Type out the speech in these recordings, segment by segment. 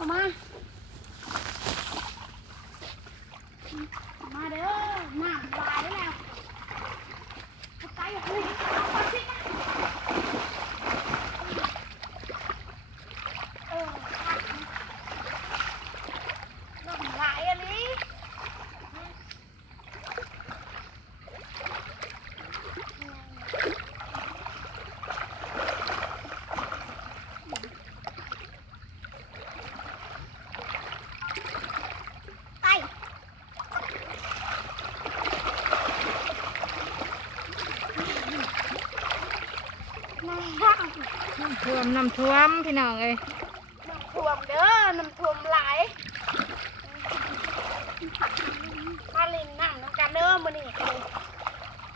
เอามาเด้อน้ำลายแล้วเข้าไปอย่าคุยเอาไปสิเออน้ำลายอันนี้ ไปน้ำท่วม น้ำท่ วมน้ำท่วมพี่น้องเอ้ยน้ำท่วมเด้อน้ำท่วมหลายมาเลินน้ำน้ำกันเด้อมื้อนี้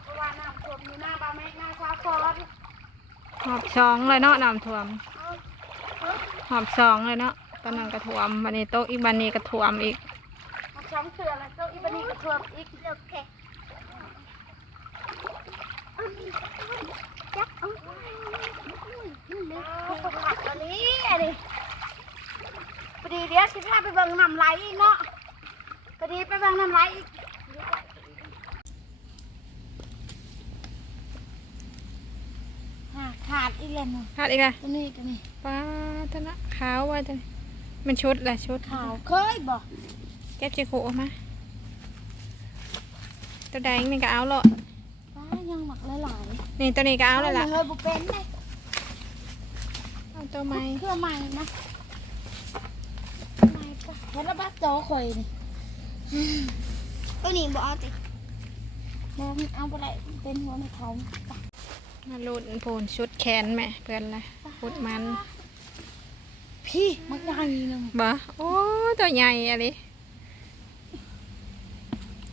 เพราะว่าน้ำท่วมอยู่หน้าบ้านแม่หน้าซาฟอดหอบสองเลยเนาะน้ำท่วมเอาเฮ้ยหอบสองเลยเนาะตอนนั้นก็ท่วมบันนี้โต๊ะอีกบันนี้ก็ท่วมอีกมาช้องเสือแล้วเจ้าอีบันนี่ก็ท่วมอีกโอเคจักเอาเอาผักอันนี้อันนี้พอดีเดี๋ยว สิพาไปเบิ่งน้ำไหลอีกเนาะพอดีไปเบิ่งน้ำไหลอีกหาขาดอีกแล้วเนาะพลาดอีกละตัวนี้ตัวนี้ป้าตะนะขาวไว้ตะนะมันชุดแหละชุดขาวเคยบอกเก็บจีโคออกมาตัวแดงนี่ก็เอาเลยป้ายังหมักหลายๆนี่ตัวนี้ก็เอาเลยล่ะเฮ้ยบุเป็นเลยเอาตัวไม้เครื่องใหม่นะใหม่ปะเพราะระบาดจอข่อยนี่ตัวนี้บ่เอาติแล้วมันเอาไปได้เป็นหัวในเขามาลุนโผนชุดแขนแม่เพื่อนละพุดมัน พี่มักใหญ่หนึ่งบ่โอ้ตัวใหญ่อะไร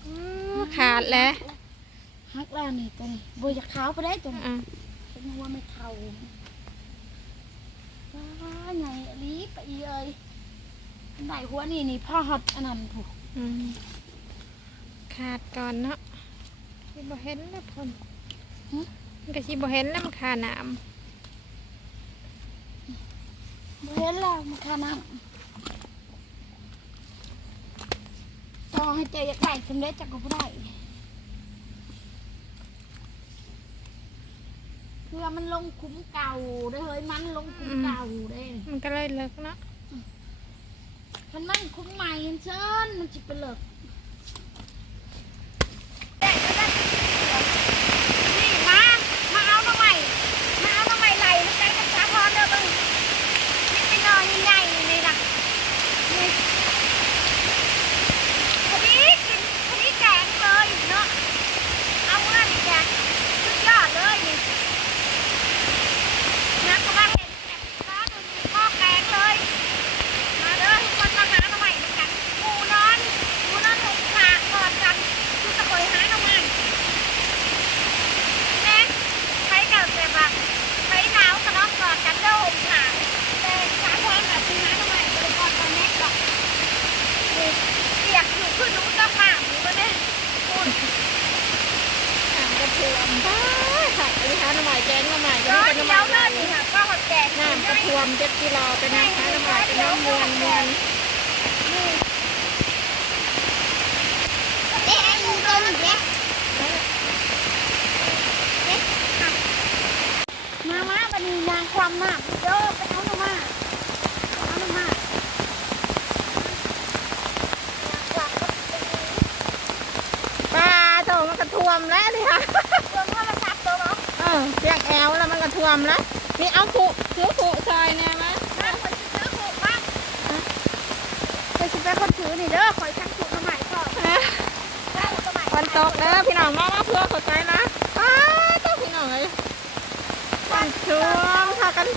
อื้อขาดแล้วฮักแล้วนี่ตัวนี้บ่อยากขาวไปได้ตัวนี้อะเป็นหัวไม่เขาว้าใหญ่อลีไปอีเอ้ย ไหนหัวนี่นี่พ่อฮอดอันนั้นผูกอืมขาดก่อนเนาะสิบ่เห็นแล้วพนมันก็สิบ่เห็นแล้วมันขาดน้บ่เห็นแล้วมันขาน้ำต่อให้เจอยากได้สำเร็จจักก็บ่ได้เพื่อมันลงคุ้มเก่าได้อเฮ้ยมันลงคุ้มเก่าได้ำมันก็เลยเลิกเนาะ มันมันคุ้มใหม่เชิญมันจะเป็นเลิกนี่มา มาเอาหน่อใหม่มาเอาหน่อใหม่ไหลนะใจกับสาพรเด้อเบึงนี่เป็นหน่อใหญ่ๆนี่นะนี่พอดีกินพอดีแกงเลยเนาะ เอาเมื่อนี่แกงสุดยอดเลยนี่นะก็ว่าเห็นแกงร้านมันมีข้อแกงเลย มาเด้อทุกคนมาหาหน่อใหม่เหมือนกันหมูนอนหมูนอนหกขากอดกันคือจะคอยหาหน่อใหม่แม่ใช้เก่าเจ็บอะไปหนาวกับน้องกอดกันเด้อหกขาแต่สาพรแบบที่หาหน่อใหม่บริกรตอนแม่กอกนี่เปียกอยู่คือหนูจะผ่าหมูมาเนี่ยคุณ น้ำก็ท่วมป้า อันนี้ค่ะน้ำใหม่แกงน้ำใหม่ก็ร้อไม่นเป็นน้ำใหเลม่ยนี่ค่ะก็หอมแกงน้ำกระเทียมเจ็ดกิโลเป็นน้ำคะน้ำใหม่เป็นน้ำมวนมวนนี่เอ๊ะไอ้งูตัวนี้เอ๊ะมามาบันนี้นางความหนักเด้อไปเอาหน่อมาป้านางความโตมันก็ท่วมแล้วนี่ค่ะ เพิ่มโทรศัพท์ตัวเนาะ เออเสียงแอวแล้วมันก็ท่วมแล้วนี่เอาผูซื้อผูซอยเนี่ยมะมาคอยซื้อถูกมากคอยซื้อเป็นคนถือนี่เด้อคอยทั้งถูกมาใหม่ก่อนได้ตัวใหม่วันตกเด้อพี่น้องมามาเพื่อเข้าใจนะป้าเจ้าพี่น้องเลยวันช่วงพากัน